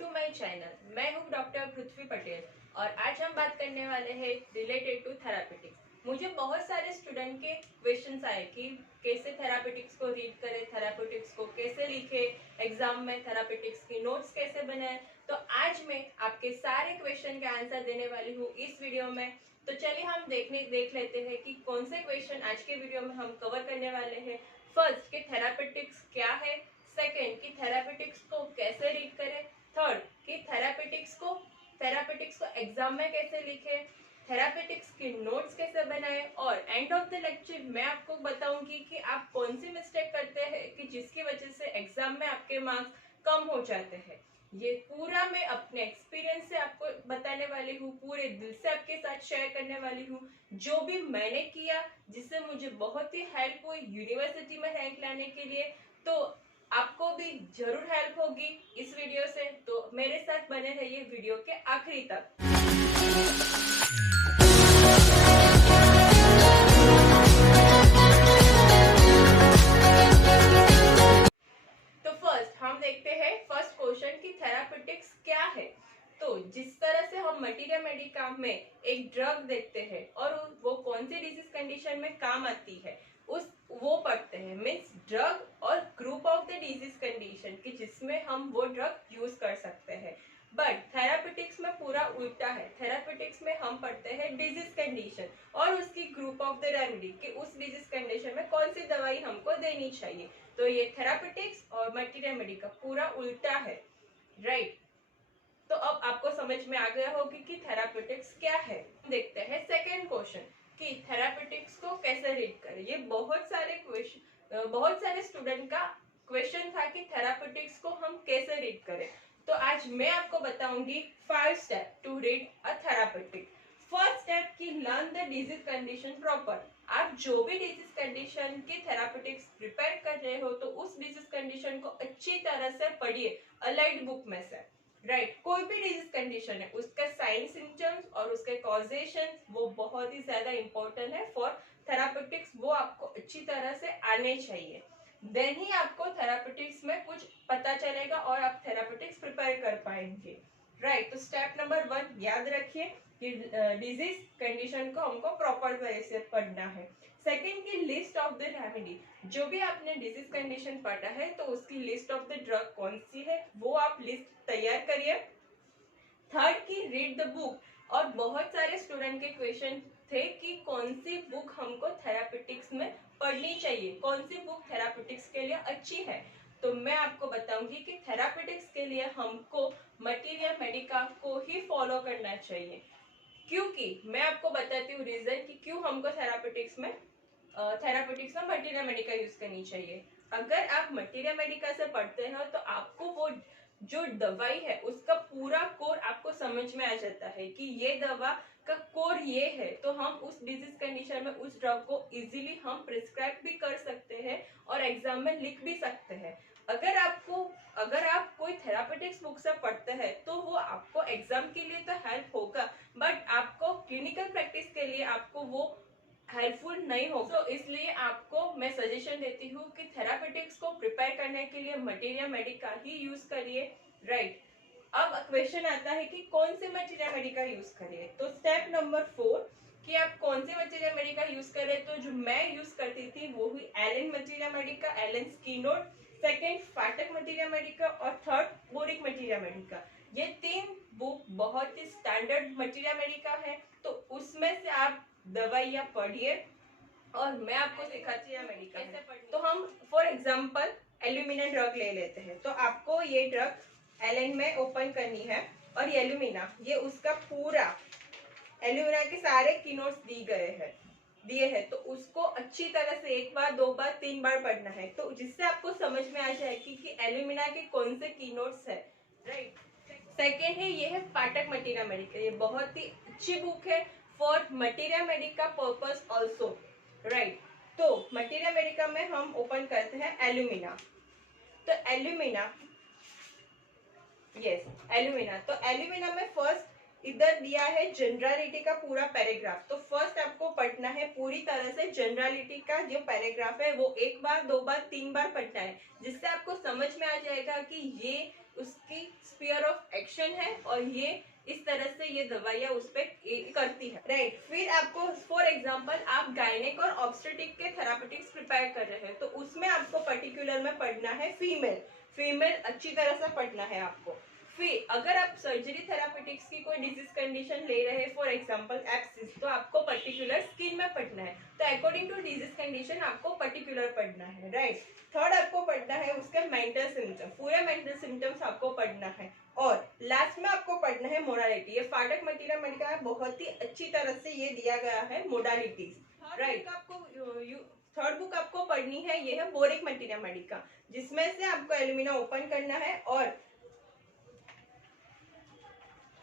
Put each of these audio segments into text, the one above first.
To my channel. मैं हूँ doctor पृथ्वी पटेल और आज हम बात करने वाले हैं रिलेटेड टू थेरापेटिक्स। मुझे बहुत सारे स्टूडेंट के क्वेश्चंस आए कि कैसे थेरापेटिक्स को रीड करें, थेरापेटिक्स को कैसे लिखे, एग्जाम में थेरापेटिक्स की नोट्स कैसे बनाए। तो आज मैं आपके सारे क्वेश्चन के आंसर देने वाली हूँ इस वीडियो में। तो चलिए हम देख लेते हैं कि कौन से क्वेश्चन आज के वीडियो में हम कवर करने वाले हैं। फर्स्ट कि थेरापेटिक्स क्या है, सेकेंड कि थेरापेटिक्स को कैसे रीड करें, थर्ड कि थेरापेटिक्स को एग्जाम में कैसे लिखें, थेरापेटिक्स की नोट्स कैसे बनाएं, और एंड ऑफ द लेक्चर मैं आपको बताऊंगी कि आप कौन सी मिस्टेक करते हैं कि जिसकी वजह से एग्जाम में आपके मार्क्स कम हो जाते हैं। ये पूरा मैं अपने एक्सपीरियंस से आपको बताने वाली हूँ, पूरे दिल से आपके साथ शेयर करने वाली हूँ, जो भी मैंने किया जिससे मुझे बहुत ही हेल्प हुई यूनिवर्सिटी में रैंक लाने के लिए। तो आपको भी जरूर हेल्प होगी इस वीडियो से, तो मेरे साथ बने रहिए वीडियो के आखिरी तक। तो फर्स्ट हम देखते हैं फर्स्ट क्वेश्चन की थेरापेटिक्स क्या है। तो जिस तरह से हम मटीरिया मेडिका में एक ड्रग देखते हैं और वो कौन सी डिजीज कंडीशन में काम आती है वो पढ़ते हैं, मीन्स ड्रग और group of the disease condition की जिसमें हम वो ड्रग यूज कर सकते हैं। बट थेरापेटिक्स में पूरा उल्टा है। थेरापेटिक्स में हम पढ़ते हैं डिजीज कंडीशन और उसकी ग्रुप ऑफ द रेमेडी कि उस डिजीज कंडीशन में कौन सी दवाई हमको देनी चाहिए। तो ये थेरापेटिक्स और मटीरिया मेडिका पूरा उल्टा है, राइट। तो अब आपको समझ में आ गया होगी कि थेरापेटिक्स क्या है। देखते हैं सेकेंड क्वेश्चन कि थेरापेटिक्स को कैसे रीड करें। ये बहुत सारे स्टूडेंट का क्वेश्चन था कि थेरापेटिक्स को हम कैसे रीड करें। तो आज मैं आपको बताऊंगी 5 step to read a therapeutic. First step की learn the disease condition proper. आप जो भी डिजीज कंडीशन की थेरापेटिक्स प्रिपेयर कर रहे हो तो उस डिजीज कंडीशन को अच्छी तरह से पढ़िए अलाइड बुक में से, राइट। कोई भी डिजीज कंडीशन है उसका साइन सिम्टम्स और उसके कॉजेशन वो बहुत ही ज्यादा इंपॉर्टेंट है फॉर थेरापेटिक्स। वो आपको अच्छी तरह से आने चाहिए, देन ही आपको थेरापेटिक्स में कुछ पता चलेगा और आप थेरापेटिक्स प्रिपेयर कर पाएंगे, राइट। तो स्टेप नंबर 1 याद रखिए कि डिजीज कंडीशन को हमको प्रॉपर तरह से पढ़ना है। सेकेंड की लिस्ट ऑफ द रेमेडी। जो भी आपने डिजीज कंडीशन पढ़ा है तो उसकी लिस्ट ऑफ द ड्रग कौन सी है वो आप लिस्ट तैयार करिए। थर्ड की रीड द बुक। और बहुत सारे स्टूडेंट के क्वेश्चन थे कि कौन सी बुक हमको थेरापेटिक्स में पढ़नी चाहिए, कौन सी बुक थेरापेटिक्स के लिए अच्छी है। तो मैं आपको बताऊंगी कि थेरापेटिक्स के लिए हमको मटीरिया मेडिका को ही फॉलो करना चाहिए, क्योंकि मैं आपको बताती हूँ रीजन कि क्यों हमको थेरापेटिक्स में मटीरिया मेडिका यूज करनी चाहिए। अगर आप मटीरिया मेडिका से पढ़ते हो तो आपको वो जो दवाई है उसका पूरा कोर आपको समझ में आ जाता है कि ये दवा का कोर ये है, तो हम उस डिजीज कंडीशन में उस ड्रग को इजीली हम प्रिस्क्राइब भी कर सकते हैं और एग्जाम में लिख भी सकते हैं। अगर आप कोई थेरापेटिक्स बुक से पढ़ते हैं तो वो आपको एग्जाम के लिए तो हेल्प होगा, बट आपको क्लिनिकल प्रैक्टिस के लिए आपको वो हेल्पफुल नहीं होगा। तो इसलिए आपको मैं सजेशन देती हूँ कि थेरापेटिक्स को प्रिपेयर करने के लिए मटीरिया मेडिका ही यूज करिए, राइट। अब क्वेश्चन आता है कि कौन से मटीरिया मेडिका यूज करिए। तो स्टेप नंबर 4 कि आप कौन से मटीरिया मेडिका यूज करें। तो जो मैं यूज करती थी वो हुई Allen materia medica, Allen keynote, second Phatak materia medica और थर्ड बोरिक मटीरिया मेडिका। ये 3 बुक बहुत ही स्टैंडर्ड मटीरिया मेडिका है, तो उसमें से आप दवाइयाँ पढ़िए और मैं आपको सिखाती हूँ मेडिका कैसे पढ़नी। तो हम फॉर एग्जांपल एल्यूमिना ड्रग ले लेते हैं। तो आपको ये ड्रग एलन में ओपन करनी है और एल्यूमिना ये उसका पूरा एल्यूमिना के सारे कीनोट्स दिए हैं तो उसको अच्छी तरह से 1 बार 2 बार 3 बार पढ़ना है, तो जिससे आपको समझ में आ जाएगी कि एल्यूमिना के कौन से कीनोट्स है, राइट। सेकेंड है ये है फाटक मटीरिया मेडिका। ये बहुत ही अच्छी बुक है for materia Medica purpose also, right. तो मटीरिया मेडिका में हम ओपन करते हैं एल्यूमिना। तो एल्यूमिना तो एल्यूमिना में फर्स्ट इधर दिया है जनरलिटी का पूरा पैराग्राफ। तो फर्स्ट आपको पढ़ना है पूरी तरह से जनरलिटी का जो पैराग्राफ है वो 1 बार 2 बार 3 बार पढ़ना है, जिससे आपको समझ में आ जाएगा कि ये उसकी स्फीयर ऑफ एक्शन है और ये इस तरह से ये दवाइयाँ उस पे करती है, राइट। फिर आपको फॉर एग्जांपल आप गायनेक और ऑब्स्टेट्रिक के थेरापेटिक्स प्रिपेयर कर रहे हैं, तो उसमें आपको पर्टिकुलर में पढ़ना है फीमेल अच्छी तरह से पढ़ना है आपको। फिर अगर आप सर्जरी थेरापेटिक्स की कोई डिजीज कंडीशन ले रहे हैं, फॉर एग्जांपल एब्सिस, तो आपको पर्टिकुलर स्किन में पढ़ना है। तो अकॉर्डिंग टू डिजीज कंडीशन आपको पर्टिकुलर पढ़ना है, राइट। थर्ड आपको पढ़ना है उसके मेंटल सिम्टम्स, पूरे मेंटल सिम्टम्स आपको पढ़ना है। और लास्ट में आपको पढ़ना है मोडालिटी। ये फाटक मटीरिया मेडिका बहुत ही अच्छी तरह से ये दिया गया है मोडालिटीज, राइट। थर्ड बुक आपको पढ़नी है, ये है बोरिक मटीरिया मेडिका, जिसमें से आपको एल्यूमिना ओपन करना है और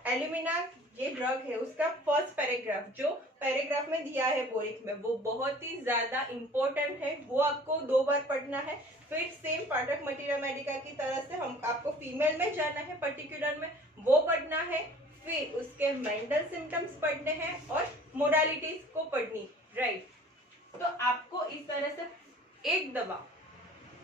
एल्यूमिना ये ड्रग है उसका फर्स्ट पैराग्राफ, जो पैराग्राफ में दिया है बोरिक में, वो बहुत ही ज्यादा इंपॉर्टेंट है, वो आपको 2 बार पढ़ना है। फिर सेम फाटक मटीरिया मेडिका की तरह से हम आपको फीमेल में जाना है, पर्टिकुलर में वो पढ़ना है। फिर उसके मेंटल सिम्टम्स पढ़ने हैं और मोडालिटीज को पढ़नी, राइट। तो आपको इस तरह से एक दवा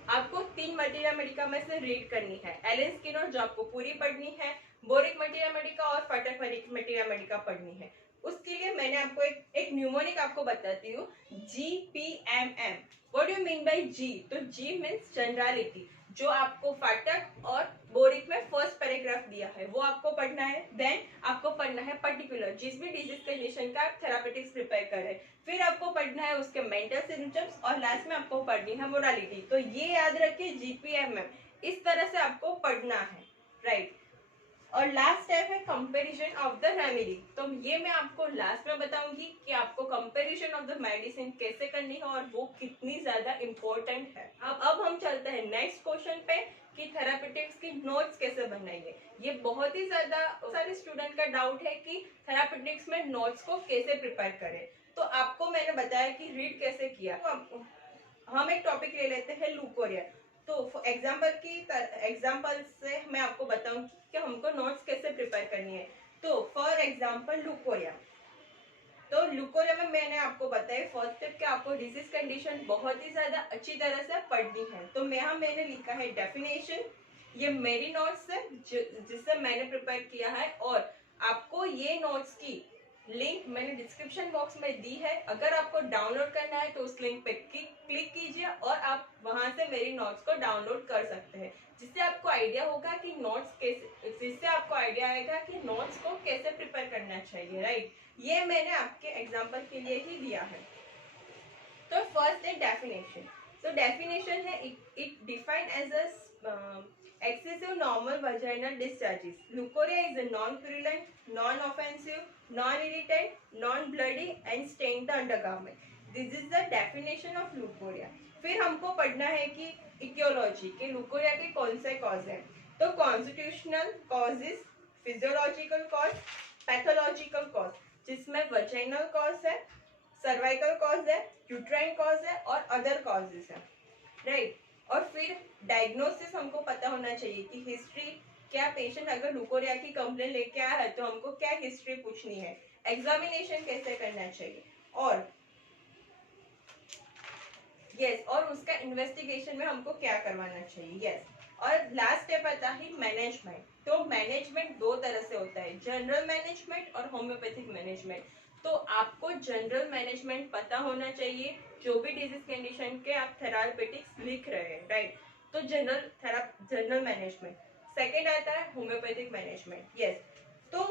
आपको 3 मटीरिया मेडिका में से रीड करनी है। एलन स्किनर जो आपको पूरी पढ़नी है, बोरिक मटीरिया मेडिका और फाटक मटीरिया मेडिका पढ़नी है। उसके लिए मैंने आपको एक न्यूमोनिक आपको बताती हूँ, GPMM। What do you mean by G? तो जी मीन्स जनरलिटी, जो आपको फाटक और बोरिक में फर्स्ट पैराग्राफ दिया है वो आपको पढ़ना है। देन आपको पढ़ना है पर्टिकुलर, जिस भी डिजीज कंडीशन का आप थेरापेटिक्स प्रिपेयर कर रहे हैं। फिर आपको पढ़ना है उसके मेंटल सिम्टम्स और लास्ट में आपको पढ़नी है मोडालिटी। तो ये याद रखिए GPMM, इस तरह से आपको पढ़ना है, राइट। और लास्ट स्टेप है कंपैरिजन ऑफ द रेमेडी। तो ये मैं आपको लास्ट में बताऊंगी कि आपको कंपैरिजन ऑफ द मेडिसिन कैसे करनी है और वो कितनी ज्यादा इम्पोर्टेंट है। अब हम चलते हैं नेक्स्ट क्वेश्चन पे कि थेरापेटिक्स की नोट्स कैसे बनाएंगे। ये बहुत ही ज्यादा सारे स्टूडेंट का डाउट है कि थेरापेटिक्स में नोट्स को कैसे प्रिपेयर करें। तो आपको मैंने बताया कि रीड कैसे किया। तो हम एक टॉपिक ले लेते हैं लुकोरिया। तो एग्जाम्पल से मैं आपको बताऊं कि हमको नोट्स कैसे प्रिपेयर करनी है। तो फॉर एग्जाम्पल लुकोरिया, तो लुकोरिया में मैंने आपको बताया फर्स्ट स्टेप कि आपको डिजीज कंडीशन बहुत ही ज्यादा अच्छी तरह से पढ़नी है। तो यहाँ मैंने लिखा है डेफिनेशन, ये मेरी नोट्स है जिससे मैंने प्रिपेयर किया है, और आपको ये नोट्स की लिंक मैंने डिस्क्रिप्शन बॉक्स में दी है। अगर आपको डाउनलोड करना है तो उस लिंक पे क्लिक कीजिए और आप वहां से मेरी नोट्स को डाउनलोड कर सकते हैं, जिससे आपको आइडिया होगा कि जिससे आपको आइडिया आएगा कि नोट्स को कैसे प्रिपेयर करना चाहिए, राइट। ये मैंने आपके एग्जाम्पल के लिए ही दिया है। तो फर्स्ट है डेफिनेशन। तो डेफिनेशन है it defined as a excessive normal vaginal discharges. Leukorrhea is a non-purulent, non-offensive, non-irritant, non-bloody and stain the undergarment. This is the definition of leukorrhea. फिर हमको पढ़ना है कि इटियोलॉजी के लुकोरिया के कौन से कॉज है। तो constitutional causes, physiological cause, pathological cause, जिसमें वजाइनल कॉज है, सर्वाइकल कॉज है, यूट्राइन कॉज है और अदर कॉजेज है, राइट। और फिर डायग्नोसिस हमको पता होना चाहिए कि हिस्ट्री क्या, पेशेंट अगर लुकोरिया की कंप्लेन लेके आया है तो हमको क्या हिस्ट्री पूछनी है, एग्जामिनेशन कैसे करना चाहिए, और और उसका इन्वेस्टिगेशन में हमको क्या करवाना चाहिए, और लास्ट स्टेप आता है मैनेजमेंट। तो मैनेजमेंट 2 तरह से होता है, जनरल मैनेजमेंट और होम्योपैथिक मैनेजमेंट। तो आपको जनरल मैनेजमेंट पता होना चाहिए, जो भी डिजीज कंडीशन के आप थेरापेटिक्स लिख रहे हैं, राइट। तो जनरल मैनेजमेंट। सेकेंड आता है होम्योपैथिक मैनेजमेंट। तो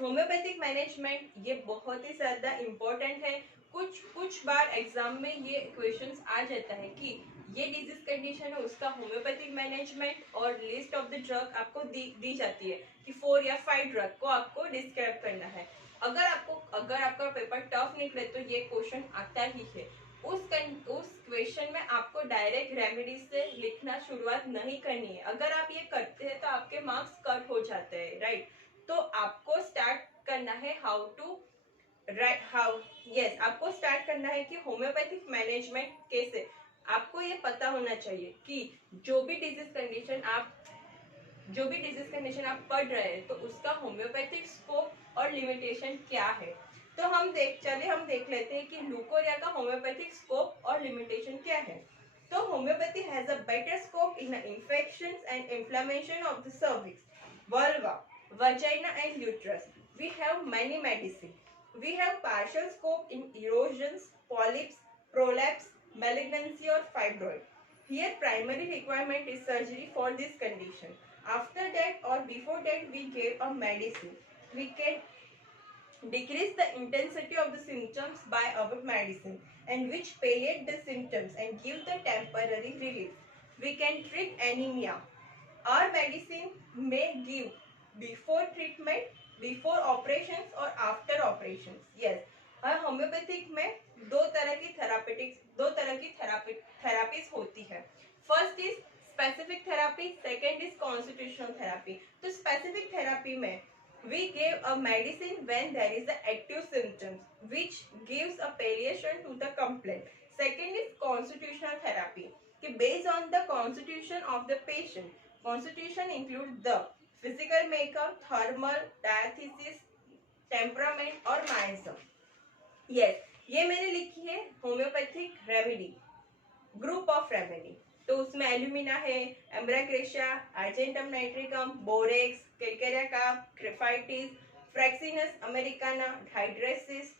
होम्योपैथिक मैनेजमेंट ये बहुत ही ज्यादा इम्पोर्टेंट है। कुछ बार एग्जाम में ये क्वेश्चंस आ जाता है कि ये डिजीज कंडीशन है, उसका होम्योपैथिक मैनेजमेंट और लिस्ट ऑफ द ड्रग आपको दी जाती है कि 4 या 5 ड्रग को आपको डिस्क्राइब करना है। अगर आपका पेपर टफ निकले तो ये क्वेश्चन आता ही है। उस क्वेश्चन में आपको डायरेक्ट रेमेडीज से लिखना शुरुआत नहीं करनी है। अगर आप ये करते हैं तो आपके मार्क्स कट हो जाते हैं, राइट। तो आपको स्टार्ट करना है आपको स्टार्ट करना है कि होम्योपैथिक मैनेजमेंट कैसे, आपको ये पता होना चाहिए कि जो भी डिजीज कंडीशन आप पढ़ रहे हैं तो उसका होम्योपैथिक स्कोप और लिमिटेशन क्या है। तो हम देख लेते हैं कि लुकोरिया का होम्योपैथिक स्कोप और लिमिटेशन क्या है। तो homeopathy has a better scope in infections and inflammation of the cervix. vulva, vagina and uterus. We have many medicine. We have partial scope in erosions, polyps, prolapse, malignancy or fibroid. Here primary requirement is surgery for this condition. After that or before that we give a medicine. We can decrease the intensity of the symptoms by our medicine and which palliate the symptoms and give the temporary relief. We can treat anemia. Our medicine may give before treatment, before operations or after operations. Yes, homeopathic में दो तरह की therapies होती है. First is specific therapy, second is constitutional therapy. तो specific therapy में we give a medicine when there is an active symptoms which gives a palliation to the complaint. Second is constitutional therapy. Based on the constitution of the patient, constitution includes the physical makeup, thermal, diathesis, temperament और myism. Yes, ये मैंने लिखी है homeopathic remedy, group of remedy. तो उसमें alumina है, ambra grisea, argentum nitricum, borax, calcarea का, graphites, fraxinus americana, hydrastis,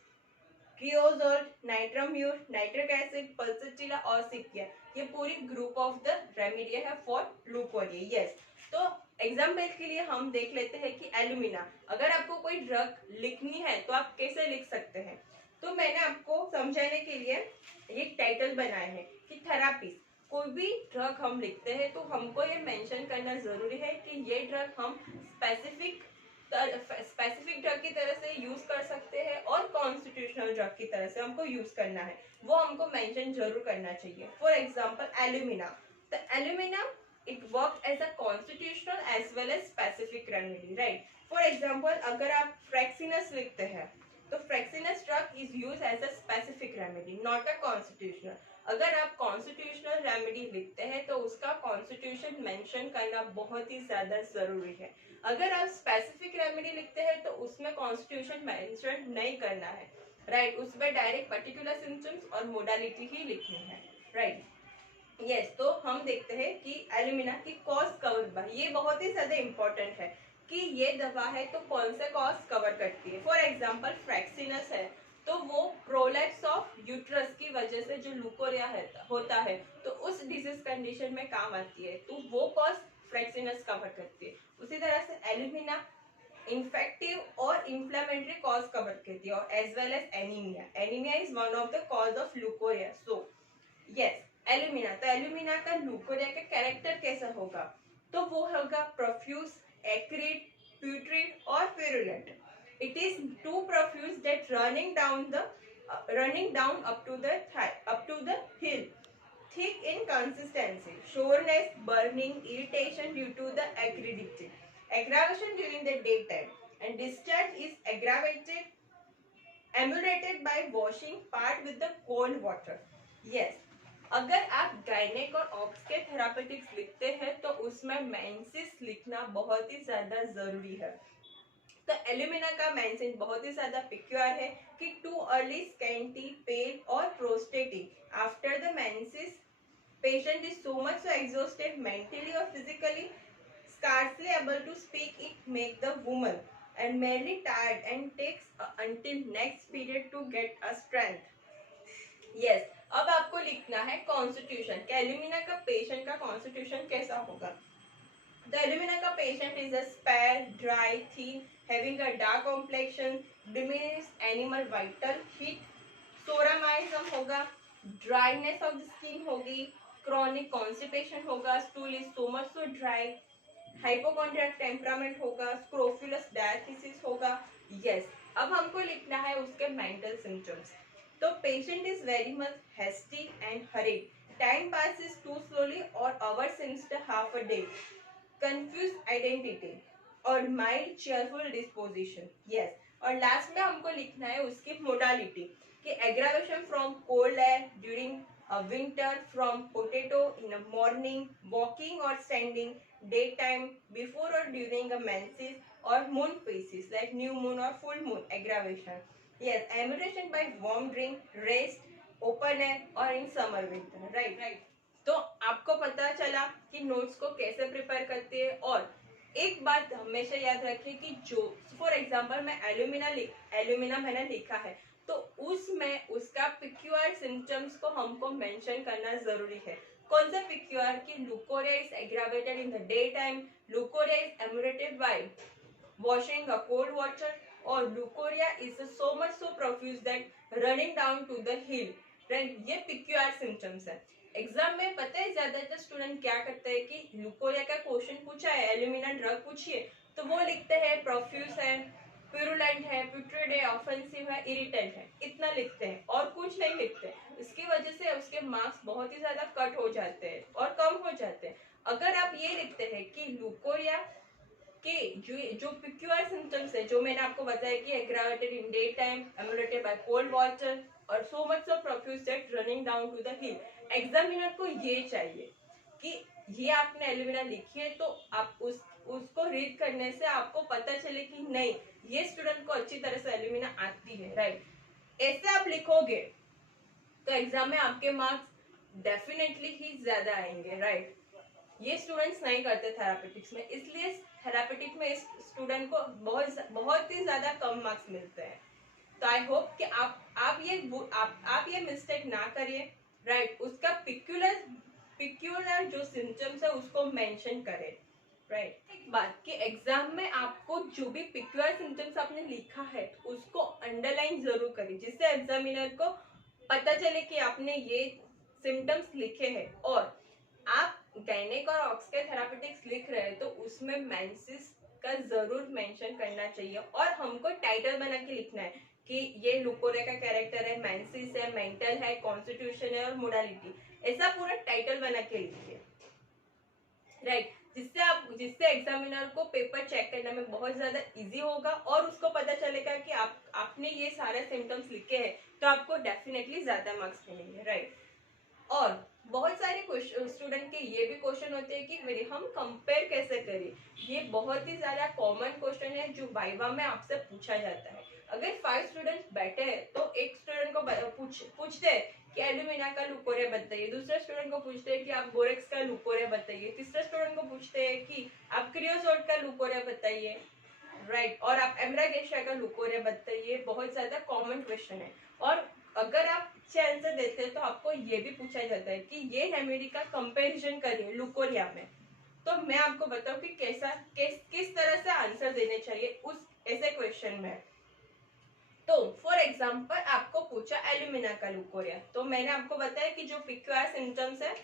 creosol, natrum mur, nitric acid, pulsatilla और सिकिया. ये पूरी ग्रुप ऑफ द रेमेडी है फॉर लुकोरिया. यस, तो एग्जाम्पल के लिए हम देख लेते हैं कि एल्यूमिना, अगर आपको कोई ड्रग लिखनी है तो आप कैसे लिख सकते हैं. तो मैंने आपको समझाने के लिए ये टाइटल बनाए हैं कि थेरापीज. कोई भी ड्रग हम लिखते हैं तो हमको ये मेंशन करना जरूरी है कि ये ड्रग हम स्पेसिफिक ड्रग की तरह से यूज कर सकते हैं और कॉन्स्टिट्यूशनल ड्रग की तरह से हमको यूज करना है, वो हमको मेंशन जरूर करना चाहिए. For example alumina. The alumina it work as a constitutional as well as specific remedy, right. For example अगर आप फ्रैक्सिनस लिखते हैं तो fraxinus drug is use as a specific remedy, not a constitutional. अगर आप कॉन्स्टिट्यूशनल रेमेडी लिखते हैं तो उसका कॉन्स्टिट्यूशन मेंशन करना बहुत ही ज्यादा जरूरी है. अगर आप स्पेसिफिक रेमेडी लिखते हैं तो उसमें कॉन्स्टिट्यूशन मेंशन नहीं करना है, राइट. उसमें डायरेक्ट पर्टिकुलर सिम्टम्स और मोडालिटी ही लिखनी है, राइट. यस, तो हम देखते हैं कि एल्यूमिना की कॉज कवर बाय, ये बहुत ही ज्यादा इंपॉर्टेंट है कि ये दवा है तो कौन से कॉज कवर करती है. फॉर एग्जाम्पल फ्रैक्सिनस है तो वो प्रोलैप्स ऑफ यूट्रस की वजह से जो लुकोरिया होता है तो उस डिजीज कंडीशन में काम आती है, तो वो कॉज फ्रैक्सिनस कवर करती है. उसी तरह से एल्यूमिना इन्फेक्टिव और इंफ्लेमेटरी कॉज कवर करती है और as well as anaemia. Anaemia is one of the cause of leucorrhoea. So yes, alumina. तो एल्यूमिना का लुकोरिया का कैरेक्टर कैसा होगा, तो वो होगा profuse, acrid, putrid or virulent. It is too profuse that running down up to the hill. Thick in consistency, soreness, burning, irritation due to the acidity. Aggravation during the daytime and discharge is ameliorated by washing part with the cold water. Yes. अगर आप gynaec और obs के therapeutics लिखते हैं तो उसमें menses लिखना बहुत ही ज्यादा जरूरी है. तो एल्यूमिना का मेंसिस बहुत ही ज्यादा पिक्यूलर है कि टू अर्ली, स्कैंटी, पेल और prostatic. After the menses patient is so much so exhausted mentally और physically, scarcely able to speak. It make the woman and merely tired and takes until next period to get a strength. Yes, अब आपको लिखना है constitution. Alumina का patient का constitution कैसा होगा. The alumina का patient is a spare, dry, thin, having a dark complexion, diminished animal vital heat, psoramism होगा, ड्राइनेस ऑफ द स्किन होगी, क्रॉनिक कॉन्स्टिपेशन होगा, stool is so much so dry, hypochondriac temperament होगा, scrofulous diathesis होगा. Yes, अब हमको लिखना है उसके मेंटल सिम्टम्स. तो patient is very much hasty and hurried, time passes too slowly or hours instead of half a day, confused identity और mild cheerful disposition. Yes, और लास्ट में हमको लिखना है उसकी मोडालिटी कि aggravation from cold air during a winter, from potato in a morning, walking or standing, daytime, before or during a menses or moon phases like new moon or full moon aggravation. Yes, amelioration by warm drink, rest, open air और in summer winter. Right. तो आपको पता चला कि notes को कैसे prepare करते हैं. और एक बात हमेशा याद रखिए कि जो फॉर एग्जांपल मैं एल्यूमिना मैंने लिखा है, तो उसमें उसका पिक्यूआर सिम्टम्स को हमको मेंशन करना जरूरी है। कौन सा पिक्यूआर की leucorrhoea is aggravated in the day time, leucorrhoea is emulated by washing a cold water, or leukorrhea is so much so profuse that running down to the hill, right? ये PQR symptoms है। Exam में पता है ज्यादातर student क्या करते हैं कि लुकोरिया का क्वेश्चन पूछा है, एल्यूमिना ड्रग पूछिए, तो वो लिखते हैं प्रोफ्यूज है, प्यूरुलेंट है, प्यूट्रिड है, ऑफेंसिव है, इरिटेंट है, इतना लिखते हैं और कुछ नहीं लिखते। इसकी वजह से उसके मार्क्स बहुत ही ज्यादा कट हो जाते हैं और कम हो जाते हैं। अगर आप ये लिखते हैं कि लुकोरिया के जो पिक्यूआर सिम्टम्स है, जो मैंने आपको बताया कि aggravated in day time, ameliorated by cold water और so much of profuse that running down to the hill, examiner को ये चाहिए कि ये आपने एल्यूमिना लिखी है, तो आप उसको रीड करने से आपको पता चले कि नहीं, ये स्टूडेंट को अच्छी तरह से एल्यूमिना आती है, राइट। ऐसे आप लिखोगे तो एग्जाम में आपके मार्क्स डेफिनेटली ही ज्यादा आएंगे, राइट। ये स्टूडेंट्स नहीं करते थेरापेटिक्स में, इसलिए थेरापेटिक में इस स्टूडेंट को बहुत ही ज्यादा कम मार्क्स मिलते हैं। तो आई होप कि आप ये मिस्टेक ना करिए, राइट। उसका पिक्यूलर जो सिम्टम्स है उसको मेंशन करें, राइट। एक बात कि एग्जाम में आपको जो भी पिक्यूलर सिम्टम्स आपने लिखा है उसको अंडरलाइन जरूर करिए, जिससे एग्जामिनर को पता चले कि आपने ये सिम्टम्स लिखे हैं। और आप गायनेक और ऑक्स के थेरापेटिक्स लिख रहे हैं तो उसमें मेंसिस का जरूर मेंशन करना चाहिए, और हमको टाइटल बना के लिखना है कि ये लुकोरिया का कैरेक्टर है, मेंसिस है, मेंटल है, कॉन्स्टिट्यूशन है और मोडालिटी, ऐसा पूरा टाइटल बना के लिखिए, राइट। जिससे एग्जामिनर को पेपर चेक करने में बहुत ज्यादा इजी होगा और उसको पता चलेगा कि आपने ये सारे सिम्टम्स लिखे हैं, तो आपको डेफिनेटली ज्यादा मार्क्स मिलेंगे, राइट। और बहुत सारे स्टूडेंट के ये भी क्वेश्चन होते हैं कि हम कंपेयर कैसे करें। ये बहुत ही ज्यादा कॉमन क्वेश्चन है जो वाइवा में आपसे पूछा जाता है। अगर 5 स्टूडेंट्स बैठे हैं तो एक स्टूडेंट को पूछते हैं कि एल्यूमिना का लुकोरिया बताइए, दूसरे स्टूडेंट को पूछते हैं कि आप बोरेक्स का लुकोरिया बताइए, तीसरे स्टूडेंट को पूछते हैं कि आप क्रियोसोट का लुकोरिया बताइए, राइट, और आप एम्ब्रागेशिया का लुकोरिया बताइए। बहुत ज्यादा कॉमन क्वेश्चन है। और अगर आप अच्छे आंसर देते हैं तो आपको ये भी पूछा जाता है कि ये हेमेरी का कंपैरिजन करिए लुकोरिया में। तो मैं आपको बताऊं कि किस तरह से आंसर देने चाहिए उस ऐसे क्वेश्चन में। तो फॉर एग्जांपल आपको पूछा एल्यूमिना का लुकोरिया, तो मैंने आपको बताया कि जो पिक्यूआर सिम्टम्स है,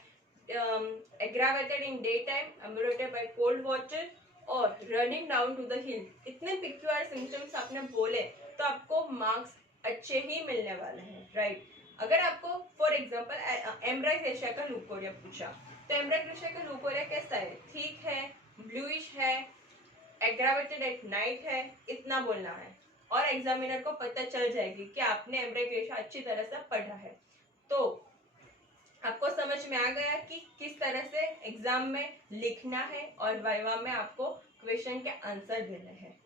aggravated in day time, ameliorated by cold water और running down to the hill, इतने पिक्यूआर सिम्टम्स आपने बोले तो आपको मार्क्स अच्छे ही मिलने वाले हैं, राइट। अगर आपको फॉर एग्जांपल एम्ब्रागेशिया का लुकोरिया पूछा, तो एम्ब्रागेशिया का लुकोरिया कैसा है, ठीक है, ब्लूइश है, एग्रावेटेड एट नाइट है, इतना बोलना है और एग्जामिनर को पता चल जाएगी कि आपने एम्ब्रागेशिया अच्छी तरह से पढ़ा है। तो आपको समझ में आ गया कि किस तरह से एग्जाम में लिखना है और वाइवा में आपको क्वेश्चन के आंसर देने हैं।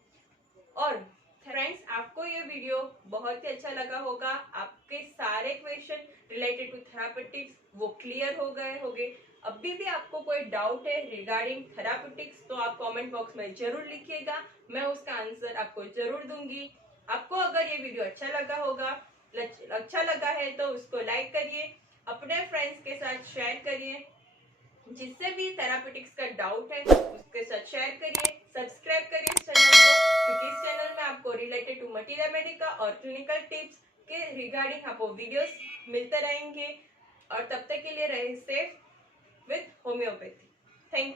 और फ्रेंड्स, आपको ये वीडियो बहुत ही अच्छा लगा होगा, आपके सारे क्वेश्चन रिलेटेड टू थेरापेटिक्स वो क्लियर हो गए होंगे। अभी भी आपको कोई डाउट है रिगार्डिंग थेरापेटिक्स तो आप कमेंट बॉक्स में जरूर लिखिएगा, मैं उसका आंसर आपको जरूर दूंगी। आपको अगर ये वीडियो अच्छा लगा है तो उसको लाइक करिए, अपने फ्रेंड्स के साथ शेयर करिए, जिससे भी थेरापेटिक्स का डाउट है उसके साथ शेयर करिए, सब्सक्राइब करिए इस चैनल को, क्योंकि इस चैनल में आपको रिलेटेड टू मटीरियल मेडिका और क्लिनिकल टिप्स के रिगार्डिंग आपको वीडियोस मिलते रहेंगे। और तब तक के लिए रहे safe with homeopathy. Thank you.